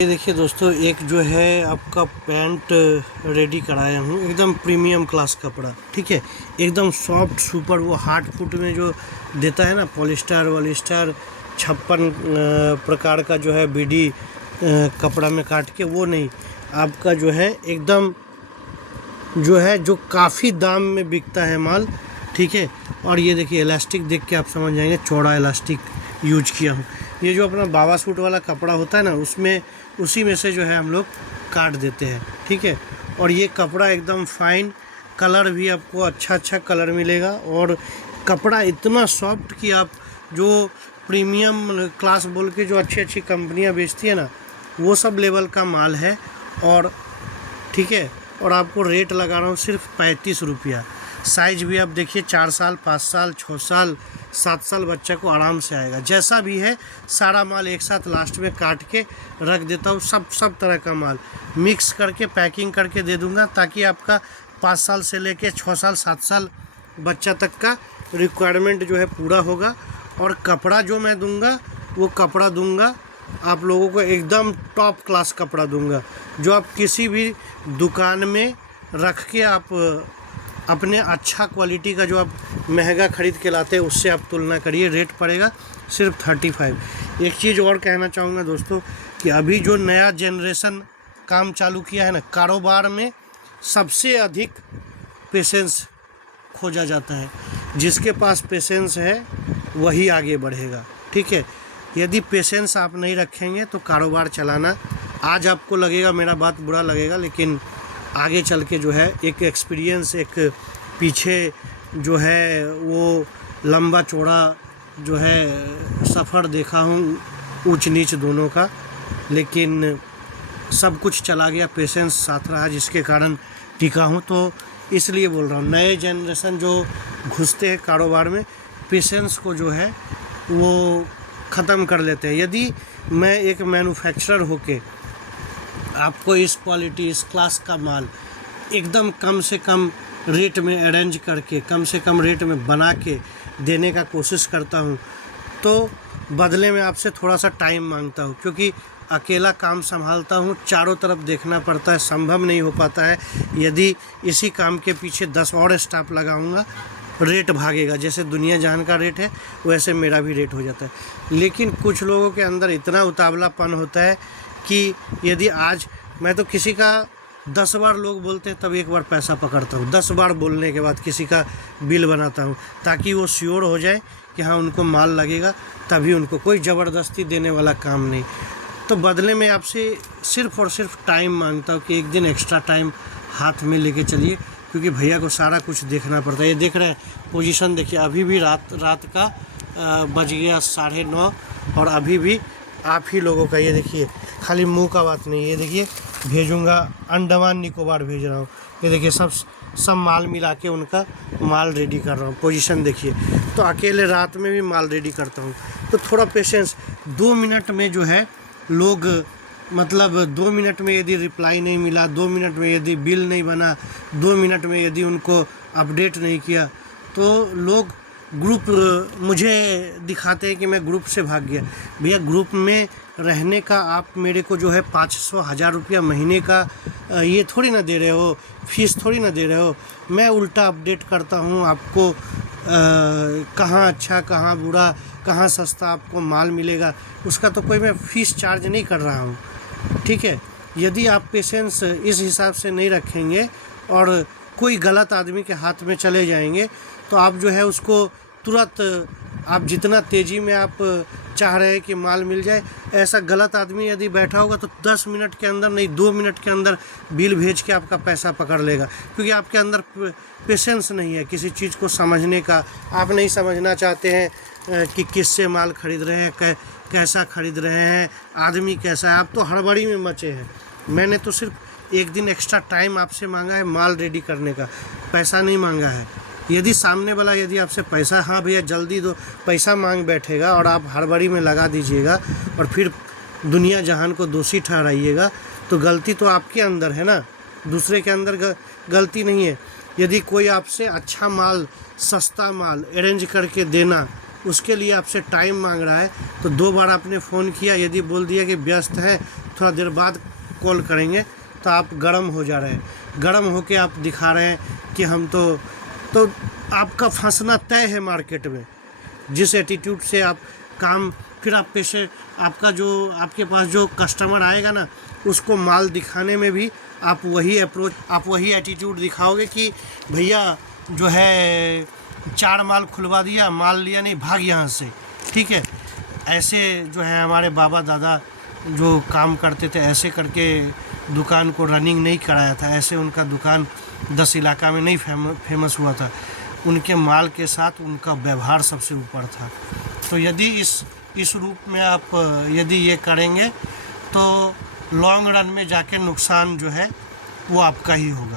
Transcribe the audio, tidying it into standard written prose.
ये देखिए दोस्तों, एक जो है आपका पैंट रेडी कराया हूँ, एकदम प्रीमियम क्लास कपड़ा। ठीक है, एकदम सॉफ्ट सुपर, वो हार्ड फुट में जो देता है ना, पॉलिस्टर वॉलिस्टर 56 प्रकार का जो है बीडी कपड़ा में काट के, वो नहीं, आपका जो है एकदम जो है जो काफ़ी दाम में बिकता है माल। ठीक है, और ये देखिए इलास्टिक देख के आप समझ जाएंगे, चौड़ा इलास्टिक यूज किया हूँ। ये जो अपना बाबा सूट वाला कपड़ा होता है ना, उसमें उसी में से जो है हम लोग काट देते हैं। ठीक है, और ये कपड़ा एकदम फाइन, कलर भी आपको अच्छा कलर मिलेगा, और कपड़ा इतना सॉफ्ट कि आप जो प्रीमियम क्लास बोल के जो अच्छी कंपनियां बेचती है ना, वो सब लेवल का माल है। और ठीक है, और आपको रेट लगा रहा हूँ सिर्फ 35 रुपया। साइज भी आप देखिए, 4 साल 5 साल 6 साल 7 साल बच्चे को आराम से आएगा। जैसा भी है सारा माल एक साथ लास्ट में काट के रख देता हूँ, सब तरह का माल मिक्स करके पैकिंग करके दे दूँगा, ताकि आपका 5 साल से लेके 6 साल 7 साल बच्चा तक का रिक्वायरमेंट जो है पूरा होगा। और कपड़ा जो मैं दूँगा, वो कपड़ा दूँगा आप लोगों को एकदम टॉप क्लास कपड़ा दूँगा, जो आप किसी भी दुकान में रख के आप अपने अच्छा क्वालिटी का जो आप महंगा ख़रीद के लाते हैं उससे आप तुलना करिए। रेट पड़ेगा सिर्फ 35। एक चीज़ और कहना चाहूँगा दोस्तों, कि अभी जो नया जनरेशन काम चालू किया है ना, कारोबार में सबसे अधिक पेशेंस खोजा जाता है। जिसके पास पेशेंस है वही आगे बढ़ेगा। ठीक है, यदि पेशेंस आप नहीं रखेंगे तो कारोबार चलाना, आज आपको लगेगा मेरा बात बुरा लगेगा, लेकिन आगे चल के जो है एक एक्सपीरियंस, एक पीछे जो है वो लंबा चौड़ा जो है सफ़र देखा हूँ, ऊंच नीच दोनों का, लेकिन सब कुछ चला गया, पेशेंस साथ रहा, जिसके कारण टिका हूँ। तो इसलिए बोल रहा हूँ, नए जनरेशन जो घुसते हैं कारोबार में, पेशेंस को जो है वो ख़त्म कर लेते हैं। यदि मैं एक मैन्युफैक्चरर होके आपको इस क्वालिटी, इस क्लास का माल एकदम कम से कम रेट में अरेंज करके, कम से कम रेट में बना के देने का कोशिश करता हूँ, तो बदले में आपसे थोड़ा सा टाइम मांगता हूँ, क्योंकि अकेला काम संभालता हूँ, चारों तरफ देखना पड़ता है, संभव नहीं हो पाता है। यदि इसी काम के पीछे 10 और स्टाफ लगाऊंगा, रेट भागेगा। जैसे दुनिया जहान का रेट है, वैसे मेरा भी रेट हो जाता है। लेकिन कुछ लोगों के अंदर इतना उतावलापन होता है कि यदि आज मैं तो किसी का 10 बार लोग बोलते हैं तब एक बार पैसा पकड़ता हूँ, 10 बार बोलने के बाद किसी का बिल बनाता हूँ, ताकि वो श्योर हो जाए कि हाँ उनको माल लगेगा, तभी उनको, कोई ज़बरदस्ती देने वाला काम नहीं। तो बदले में आपसे सिर्फ़ और सिर्फ टाइम मांगता हूँ कि एक दिन एक्स्ट्रा टाइम हाथ में लेके चलिए, क्योंकि भैया को सारा कुछ देखना पड़ता है। ये देख रहे हैं पोजीशन, देखिए अभी भी रात का बज गया 9:30, और अभी भी आप ही लोगों का, ये देखिए खाली मुंह का बात नहीं, ये देखिए भेजूंगा, अंडमान निकोबार भेज रहा हूँ। ये देखिए सब माल मिला के उनका माल रेडी कर रहा हूँ। पोजीशन देखिए, तो अकेले रात में भी माल रेडी करता हूँ। तो थोड़ा पेशेंस, 2 मिनट में जो है लोग, मतलब 2 मिनट में यदि रिप्लाई नहीं मिला, 2 मिनट में यदि बिल नहीं बना, 2 मिनट में यदि उनको अपडेट नहीं किया, तो लोग ग्रुप मुझे दिखाते हैं कि मैं ग्रुप से भाग गया। भैया ग्रुप में रहने का आप मेरे को जो है 500-1000 रुपया महीने का ये थोड़ी ना दे रहे हो, फीस थोड़ी ना दे रहे हो। मैं उल्टा अपडेट करता हूँ आपको, कहाँ अच्छा कहाँ बुरा, कहाँ सस्ता आपको माल मिलेगा, उसका तो कोई मैं फ़ीस चार्ज नहीं कर रहा हूँ। ठीक है, यदि आप पेशेंस इस हिसाब से नहीं रखेंगे और कोई गलत आदमी के हाथ में चले जाएंगे, तो आप जो है उसको तुरंत, आप जितना तेज़ी में आप चाह रहे हैं कि माल मिल जाए, ऐसा गलत आदमी यदि बैठा होगा तो 10 मिनट के अंदर नहीं, 2 मिनट के अंदर बिल भेज के आपका पैसा पकड़ लेगा, क्योंकि आपके अंदर पेशेंस नहीं है किसी चीज़ को समझने का। आप नहीं समझना चाहते हैं कि किससे माल खरीद रहे हैं, कैसा खरीद रहे हैं, आदमी कैसा है। आप तो हड़बड़ी में मचे हैं। मैंने तो सिर्फ एक दिन एक्स्ट्रा टाइम आपसे मांगा है माल रेडी करने का, पैसा नहीं मांगा है। यदि सामने वाला यदि आपसे पैसा, हाँ भैया जल्दी दो, पैसा मांग बैठेगा और आप हड़बड़ी में लगा दीजिएगा और फिर दुनिया जहान को दोषी ठहराइएगा, तो गलती तो आपके अंदर है ना, दूसरे के अंदर गलती नहीं है। यदि कोई आपसे अच्छा माल, सस्ता माल अरेंज करके देना, उसके लिए आपसे टाइम मांग रहा है, तो 2 बार आपने फ़ोन किया, यदि बोल दिया कि व्यस्त है, थोड़ा देर बाद कॉल करेंगे तो आप गर्म हो जा रहे हैं, गर्म होके आप दिखा रहे हैं कि हम तो आपका फंसना तय है मार्केट में। जिस एटीट्यूड से आप काम, फिर आप पैसे, आपका जो आपके पास जो कस्टमर आएगा ना, उसको माल दिखाने में भी आप वही अप्रोच, आप वही एटीट्यूड दिखाओगे कि भैया जो है 4 माल खुलवा दिया, माल लिया नहीं, भाग यहाँ से, ठीक है। ऐसे जो है हमारे बाबा दादा जो काम करते थे, ऐसे करके दुकान को रनिंग नहीं कराया था, ऐसे उनका दुकान 10 इलाका में नहीं फेमस हुआ था। उनके माल के साथ उनका व्यवहार सबसे ऊपर था। तो यदि इस रूप में आप यदि ये करेंगे तो लॉन्ग रन में जाके नुकसान जो है वो आपका ही होगा।